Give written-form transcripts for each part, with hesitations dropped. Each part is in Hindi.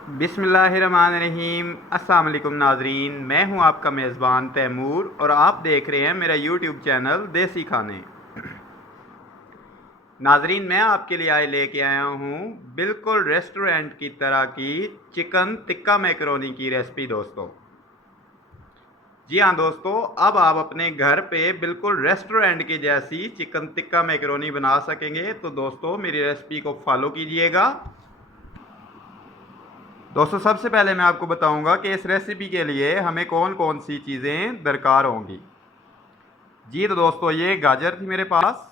बिस्मिल्लाहिर्रहमानिर्रहीम। अस्सलाम वालेकुम नाजरीन, मैं हूं आपका मेज़बान तैमूर और आप देख रहे हैं मेरा यूट्यूब चैनल देसी खाने। नाजरीन, मैं आपके लिए आज लेके आया हूं बिल्कुल रेस्टोरेंट की तरह की चिकन टिक्का मैकरोनी की रेसिपी दोस्तों। जी हाँ दोस्तों, अब आप अपने घर पे बिल्कुल रेस्टोरेंट की जैसी चिकन टिक्का मैकरोनी बना सकेंगे। तो दोस्तों मेरी रेसिपी को फॉलो कीजिएगा। दोस्तों सबसे पहले मैं आपको बताऊंगा कि इस रेसिपी के लिए हमें कौन कौन सी चीज़ें दरकार होंगी। जी तो दोस्तों, ये गाजर थी मेरे पास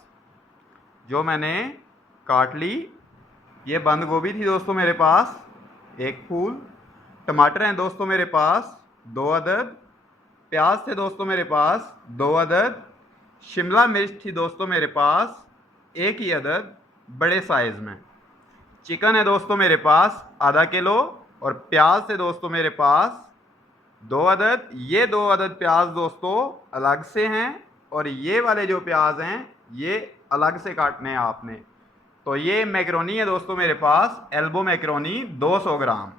जो मैंने काट ली। ये बंद गोभी थी दोस्तों मेरे पास, एक फूल। टमाटर हैं दोस्तों मेरे पास 2 अदद। प्याज थे दोस्तों मेरे पास 2 अदद। शिमला मिर्च थी दोस्तों मेरे पास 1 ही अदद बड़े साइज़ में। चिकन है दोस्तों मेरे पास आधा किलो। और प्याज थे दोस्तों मेरे पास 2 अदद। ये 2 अदद प्याज दोस्तों अलग से हैं और ये वाले जो प्याज हैं ये अलग से काटने हैं आपने। तो ये मैकरोनी है दोस्तों मेरे पास एल्बो मैकरोनी 200 ग्राम।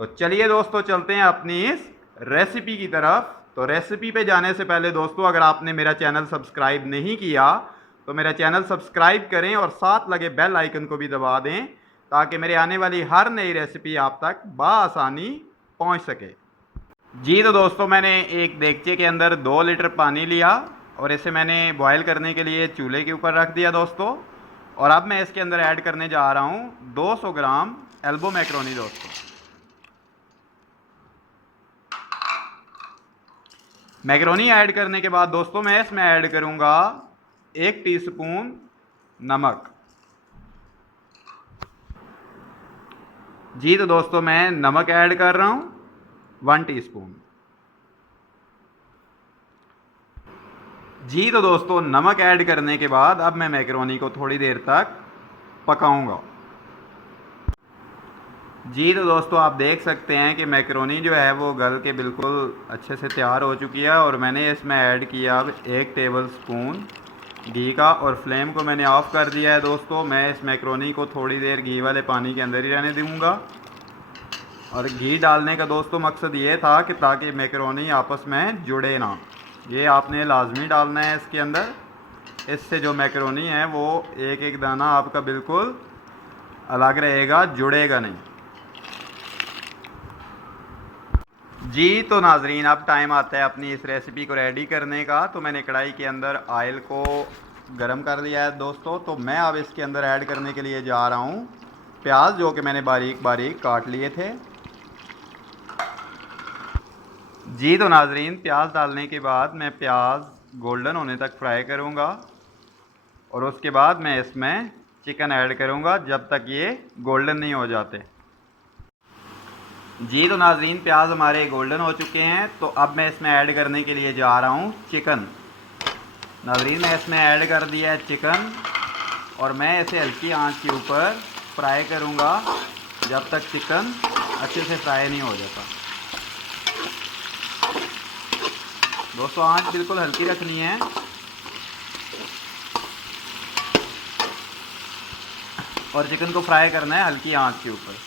तो चलिए दोस्तों चलते हैं अपनी इस रेसिपी की तरफ। तो रेसिपी पे जाने से पहले दोस्तों, अगर आपने मेरा चैनल सब्सक्राइब नहीं किया तो मेरा चैनल सब्सक्राइब करें और साथ लगे बेल आइकन को भी दबा दें ताकि मेरे आने वाली हर नई रेसिपी आप तक बआसानी पहुंच सके। जी तो दोस्तों, मैंने एक देगचे के अंदर 2 लीटर पानी लिया और इसे मैंने बॉयल करने के लिए चूल्हे के ऊपर रख दिया दोस्तों। और अब मैं इसके अंदर ऐड करने जा रहा हूँ 200 ग्राम एल्बो मैकरोनी दोस्तों। मैकरोनी ऐड करने के बाद दोस्तों मैं इसमें ऐड करूँगा 1 टीस्पून नमक। जी तो दोस्तों, मैं नमक ऐड कर रहा हूँ 1 टीस्पून। जी तो दोस्तों, नमक ऐड करने के बाद अब मैं मैकरोनी को थोड़ी देर तक पकाऊंगा। जी तो दोस्तों, आप देख सकते हैं कि मैकरोनी जो है वो गल के बिल्कुल अच्छे से तैयार हो चुकी है। और मैंने इसमें ऐड किया अब 1 टेबल स्पून घी का और फ्लेम को मैंने ऑफ़ कर दिया है दोस्तों। मैं इस मैकरोनी को थोड़ी देर घी वाले पानी के अंदर ही रहने दूँगा। और घी डालने का दोस्तों मकसद ये था कि ताकि मैकरोनी आपस में जुड़े ना। ये आपने लाजमी डालना है इसके अंदर। इससे जो मैकरोनी है वो एक एक दाना आपका बिल्कुल अलग रहेगा, जुड़ेगा नहीं। जी तो नाजरीन, अब टाइम आता है अपनी इस रेसिपी को रेडी करने का। तो मैंने कढ़ाई के अंदर ऑयल को गरम कर लिया है दोस्तों। तो मैं अब इसके अंदर ऐड करने के लिए जा रहा हूँ प्याज जो कि मैंने बारीक बारीक काट लिए थे। जी तो नाजरीन, प्याज डालने के बाद मैं प्याज गोल्डन होने तक फ्राई करूँगा और उसके बाद मैं इसमें चिकन ऐड करूँगा जब तक ये गोल्डन नहीं हो जाते। जी तो नाजरीन, प्याज हमारे गोल्डन हो चुके हैं। तो अब मैं इसमें ऐड करने के लिए जा रहा हूँ चिकन। नाजरीन, मैं इसमें ऐड कर दिया है चिकन और मैं इसे हल्की आंच के ऊपर फ्राई करूँगा जब तक चिकन अच्छे से फ्राई नहीं हो जाता। दोस्तों आंच बिल्कुल हल्की रखनी है और चिकन को फ्राई करना है हल्की आंच के ऊपर।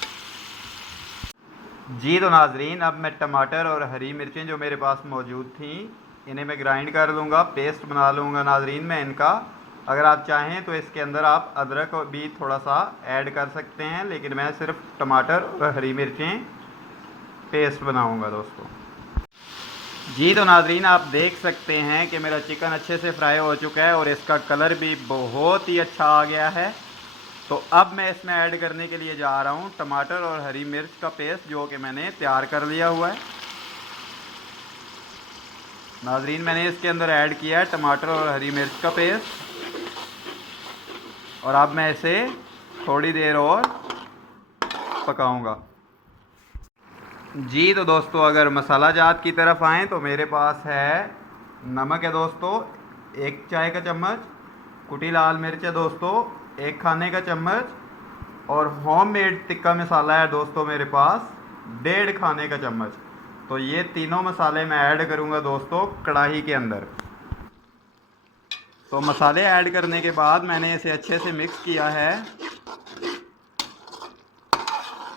जी तो नाजरीन, अब मैं टमाटर और हरी मिर्चें जो मेरे पास मौजूद थी इन्हें मैं ग्राइंड कर लूँगा, पेस्ट बना लूँगा नाजरीन मैं इनका। अगर आप चाहें तो इसके अंदर आप अदरक भी थोड़ा सा ऐड कर सकते हैं, लेकिन मैं सिर्फ टमाटर और हरी मिर्चें पेस्ट बनाऊँगा दोस्तों। जी तो नाजरीन, आप देख सकते हैं कि मेरा चिकन अच्छे से फ्राई हो चुका है और इसका कलर भी बहुत ही अच्छा आ गया है। तो अब मैं इसमें ऐड करने के लिए जा रहा हूँ टमाटर और हरी मिर्च का पेस्ट जो कि मैंने तैयार कर लिया हुआ है। नाजरीन, मैंने इसके अंदर ऐड किया है टमाटर और हरी मिर्च का पेस्ट और अब मैं इसे थोड़ी देर और पकाऊंगा। जी तो दोस्तों, अगर मसाला जात की तरफ आएँ तो मेरे पास है नमक है दोस्तों 1 चाय का चम्मच, कुटी लाल मिर्च है दोस्तों 1 खाने का चम्मच और होममेड टिक्का मसाला है दोस्तों मेरे पास 1.5 खाने का चम्मच। तो ये तीनों मसाले मैं ऐड करूँगा दोस्तों कढ़ाई के अंदर। तो मसाले ऐड करने के बाद मैंने इसे अच्छे से मिक्स किया है